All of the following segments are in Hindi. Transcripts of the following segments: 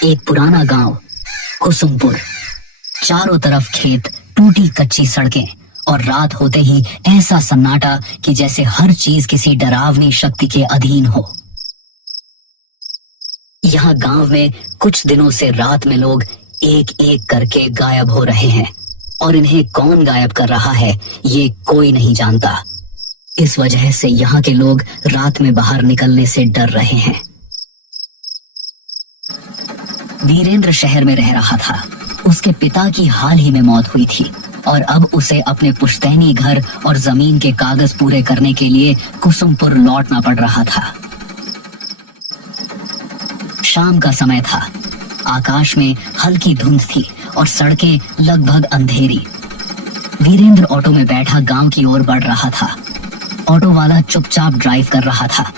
एक पुराना गांव कुसुमपुर, चारों तरफ खेत, टूटी कच्ची सड़कें और रात होते ही ऐसा सन्नाटा कि जैसे हर चीज किसी डरावनी शक्ति के अधीन हो। यहाँ गांव में कुछ दिनों से रात में लोग एक एक करके गायब हो रहे हैं और इन्हें कौन गायब कर रहा है ये कोई नहीं जानता। इस वजह से यहाँ के लोग रात में बाहर निकलने से डर रहे हैं। वीरेंद्र शहर में रह रहा था। उसके पिता की हाल ही में मौत हुई थी और अब उसे अपने पुश्तैनी घर और जमीन के कागज पूरे करने के लिए कुसुमपुर लौटना पड़ रहा था। शाम का समय था। आकाश में हल्की धुंध थी और सड़कें लगभग अंधेरी। वीरेंद्र ऑटो में बैठा गांव की ओर बढ़ रहा था। ऑटो वाला चुपचाप ड्राइव कर रहा था।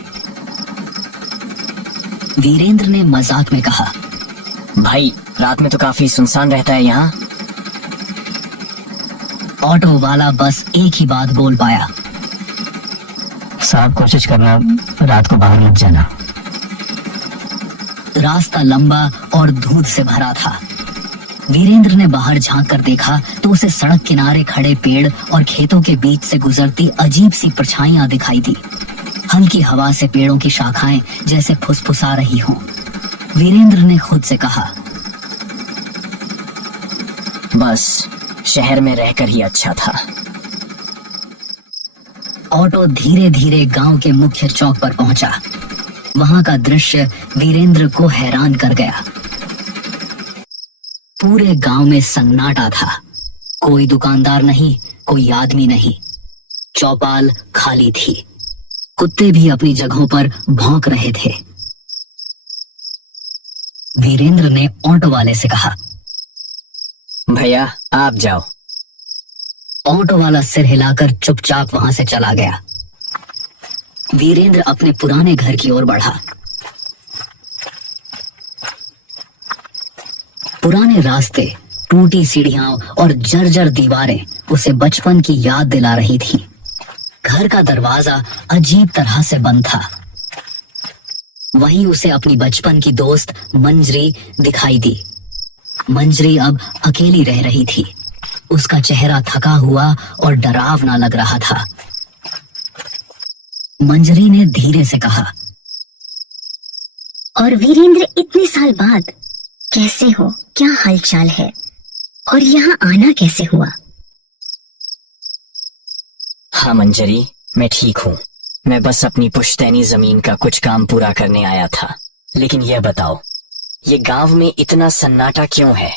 वीरेंद्र ने मजाक में कहा, भाई रात में तो काफी सुनसान रहता है यहाँ। ऑटो वाला बस एक ही बात बोल पाया, साहब कोशिश करना रात को बाहर मत जाना। रास्ता लंबा और धूप से भरा था। वीरेंद्र ने बाहर झांक कर देखा तो उसे सड़क किनारे खड़े पेड़ और खेतों के बीच से गुजरती अजीब सी परछाइयां दिखाई दी। हल्की हवा से पेड़ों की शाखाएं जैसे फुसफुसा रही हों। वीरेंद्र ने खुद से कहा, बस शहर में रहकर ही अच्छा था। ऑटो धीरे धीरे गांव के मुख्य चौक पर पहुंचा। वहां का दृश्य वीरेंद्र को हैरान कर गया। पूरे गांव में सन्नाटा था। कोई दुकानदार नहीं, कोई आदमी नहीं। चौपाल खाली थी। कुत्ते भी अपनी जगहों पर भौंक रहे थे। वीरेंद्र ने ऑटो वाले से कहा, भैया आप जाओ। ऑटो वाला सिर हिलाकर चुपचाप वहां से चला गया। वीरेंद्र अपने पुराने घर की ओर बढ़ा। पुराने रास्ते, टूटी सीढ़ियां और जर्जर दीवारें उसे बचपन की याद दिला रही थी। घर का दरवाजा अजीब तरह से बंद था। वहीं उसे अपनी बचपन की दोस्त मंजरी दिखाई दी। मंजरी अब अकेली रह रही थी। उसका चेहरा थका हुआ और डरावना लग रहा था। मंजरी ने धीरे से कहा, और वीरेंद्र इतने साल बाद कैसे हो, क्या हालचाल है और यहाँ आना कैसे हुआ? हाँ मंजरी, मैं ठीक हूँ। मैं बस अपनी पुश्तैनी जमीन का कुछ काम पूरा करने आया था। लेकिन यह बताओ, ये गांव में इतना सन्नाटा क्यों है?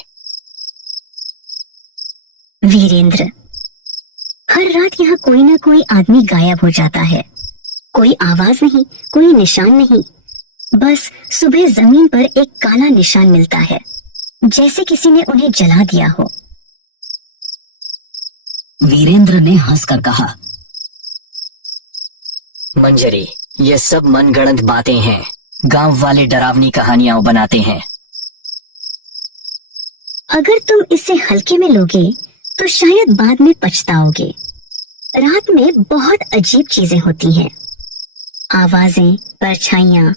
वीरेंद्र, हर रात यहाँ कोई ना कोई आदमी गायब हो जाता है। कोई आवाज नहीं, कोई निशान नहीं। बस सुबह जमीन पर एक काला निशान मिलता है, जैसे किसी ने उन्हें जला दिया हो। वीरेंद्र ने हंसकर कहा, मंजरी, ये सब मनगढ़ंत बातें हैं। गांव वाले डरावनी कहानियां बनाते हैं। अगर तुम इसे हल्के में लोगे तो शायद बाद में पछताओगे। रात में बहुत अजीब चीजें होती हैं। आवाजें, परछाइयां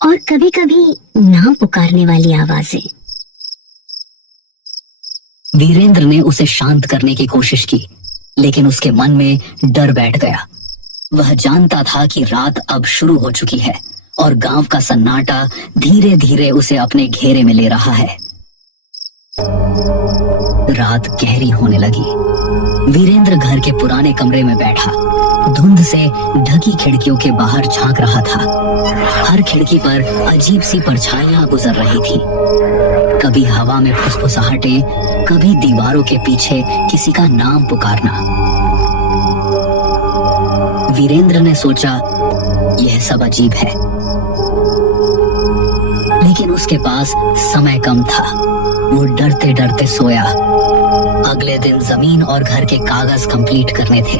और कभी कभी नाम पुकारने वाली आवाजें। वीरेंद्र ने उसे शांत करने की कोशिश की, लेकिन उसके मन में डर बैठ गया। वह जानता था कि रात अब शुरू हो चुकी है और गांव का सन्नाटा धीरे धीरे उसे अपने घेरे में ले रहा है। रात गहरी होने लगी। वीरेंद्र घर के पुराने कमरे में बैठा, धुंध से ढकी खिड़कियों के बाहर झांक रहा था। हर खिड़की पर अजीब सी परछाइयां गुजर रही थी। कभी हवा में फुसफुसाहटें, कभी दीवारों के पीछे किसी का नाम पुकारना। वीरेंद्र ने सोचा, यह सब अजीब है, लेकिन उसके पास समय कम था। वो डरते डरते सोया। अगले दिन जमीन और घर के कागज कंप्लीट करने थे।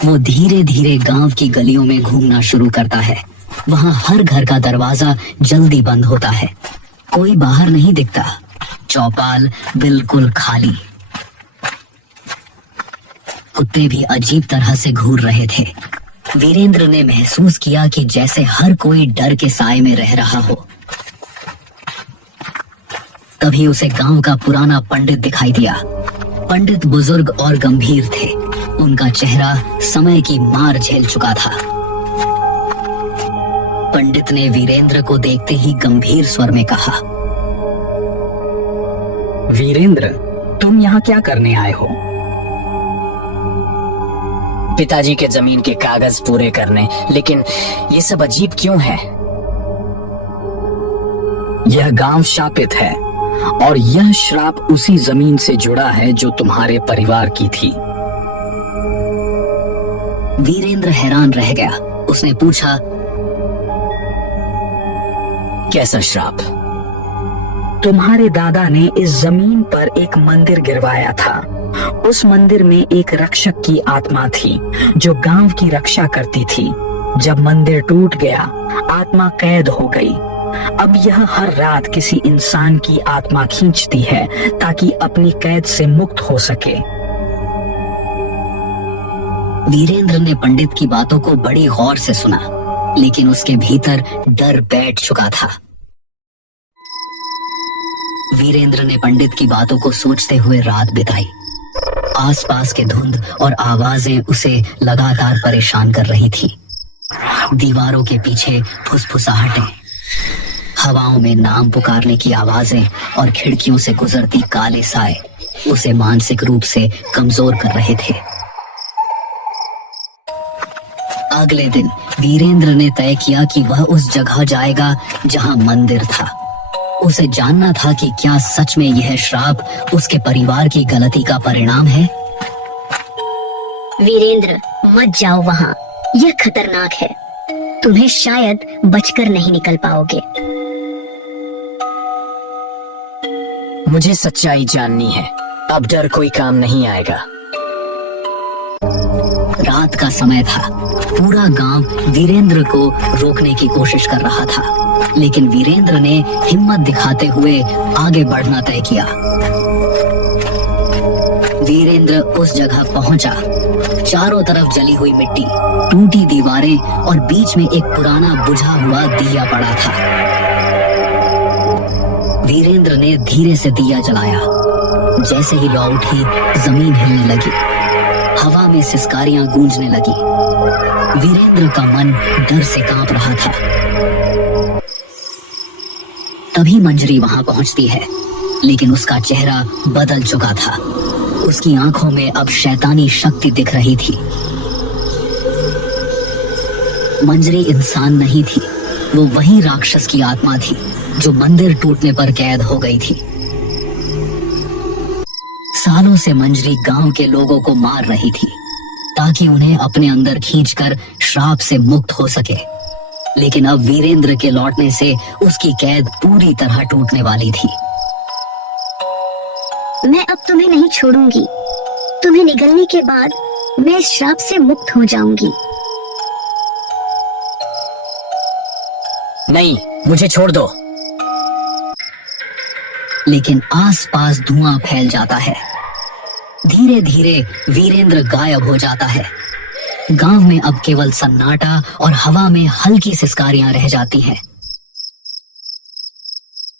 वो धीरे धीरे गांव की गलियों में घूमना शुरू करता है। वहां हर घर का दरवाजा जल्दी बंद होता है। कोई बाहर नहीं दिखता। चौपाल बिल्कुल खाली। कुत्ते भी अजीब तरह से घूर रहे थे। वीरेंद्र ने महसूस किया कि जैसे हर कोई डर के साए में रह रहा हो तभी उसे गांव का पुराना पंडित दिखाई दिया। पंडित बुजुर्ग और गंभीर थे। उनका चेहरा समय की मार झेल चुका था। पंडित ने वीरेंद्र को देखते ही गंभीर स्वर में कहा, वीरेंद्र, तुम यहाँ क्या करने आए हो? पिताजी के जमीन के कागज पूरे करने, लेकिन ये सब अजीब क्यों है? यह गांव शापित है और यह श्राप उसी जमीन से जुड़ा है जो तुम्हारे परिवार की थी। वीरेंद्र हैरान रह गया। उसने पूछा, कैसा श्राप? तुम्हारे दादा ने इस जमीन पर एक मंदिर गिरवाया था। उस मंदिर में एक रक्षक की आत्मा थी जो गांव की रक्षा करती थी। जब मंदिर टूट गया, आत्मा कैद हो गई। अब यह हर रात किसी इंसान की आत्मा खींचती है ताकि अपनी कैद से मुक्त हो सके। वीरेंद्र ने पंडित की बातों को बड़ी गौर से सुना, लेकिन उसके भीतर डर बैठ चुका था। वीरेंद्र ने पंडित की बातों को सोचते हुए रात बिताई। आसपास के धुंध और आवाजें उसे लगातार परेशान कर रही थी। दीवारों के पीछे फुसफुसाहटें, हवाओं में नाम पुकारने की आवाजें और खिड़कियों से गुजरती काले साए उसे मानसिक रूप से कमजोर कर रहे थे। अगले दिन वीरेंद्र ने तय किया कि वह उस जगह जाएगा जहां मंदिर था। उसे जानना था कि क्या सच में यह श्राप उसके परिवार की गलती का परिणाम है। वीरेंद्र, मत जाओ वहाँ, यह खतरनाक है। तुम्हें शायद बचकर नहीं निकल पाओगे। मुझे सच्चाई जाननी है। अब डर कोई काम नहीं आएगा। रात का समय था। पूरा गांव वीरेंद्र को रोकने की कोशिश कर रहा था, लेकिन वीरेंद्र ने हिम्मत दिखाते हुए आगे बढ़ना तय किया। वीरेंद्र उस जगह पहुंचा। चारों तरफ जली हुई मिट्टी, टूटी दीवारें और बीच में एक पुराना बुझा हुआ दिया पड़ा था। वीरेंद्र ने धीरे से दिया जलाया। जैसे ही लौ उठी, जमीन हिलने लगी, हवा में सिसकारियां गूंजने लगी। वीरेंद्र का मन डर से कांप रहा था। तभी मंजरी वहां पहुंचती है, लेकिन उसका चेहरा बदल चुका था। उसकी आंखों में अब शैतानी शक्ति दिख रही थी। मंजरी इंसान नहीं थी, वो वही राक्षस की आत्मा थी जो मंदिर टूटने पर कैद हो गई थी। सालों से मंजरी गांव के लोगों को मार रही थी ताकि उन्हें अपने अंदर खींचकर श्राप से मुक्त हो सके, लेकिन अब वीरेंद्र के लौटने से उसकी कैद पूरी तरह टूटने वाली थी। मैं अब तुम्हें नहीं छोड़ूंगी। तुम्हें निगलने के बाद मैं इस श्राप से मुक्त हो जाऊंगी। नहीं, मुझे छोड़ दो। लेकिन आसपास धुआं फैल जाता है। धीरे धीरे वीरेंद्र गायब हो जाता है। गांव में अब केवल सन्नाटा और हवा में हल्की सिसकारियां रह जाती हैं।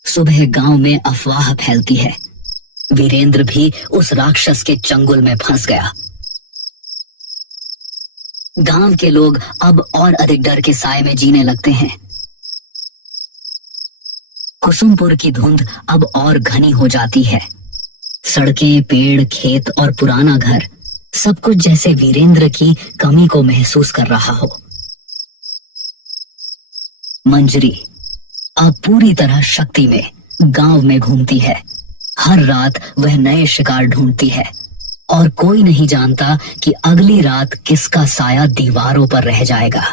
सुबह गांव में अफवाह फैलती है। वीरेंद्र भी उस राक्षस के चंगुल में फंस गया। गांव के लोग अब और अधिक डर के साए में जीने लगते हैं। कुसुमपुर की धुंध अब और घनी हो जाती है। सड़कें, पेड़, खेत और पुराना घर, सब कुछ जैसे वीरेंद्र की कमी को महसूस कर रहा हो। मंजरी अब पूरी तरह शक्ति में गांव में घूमती है। हर रात वह नए शिकार ढूंढती है और कोई नहीं जानता कि अगली रात किसका साया दीवारों पर रह जाएगा।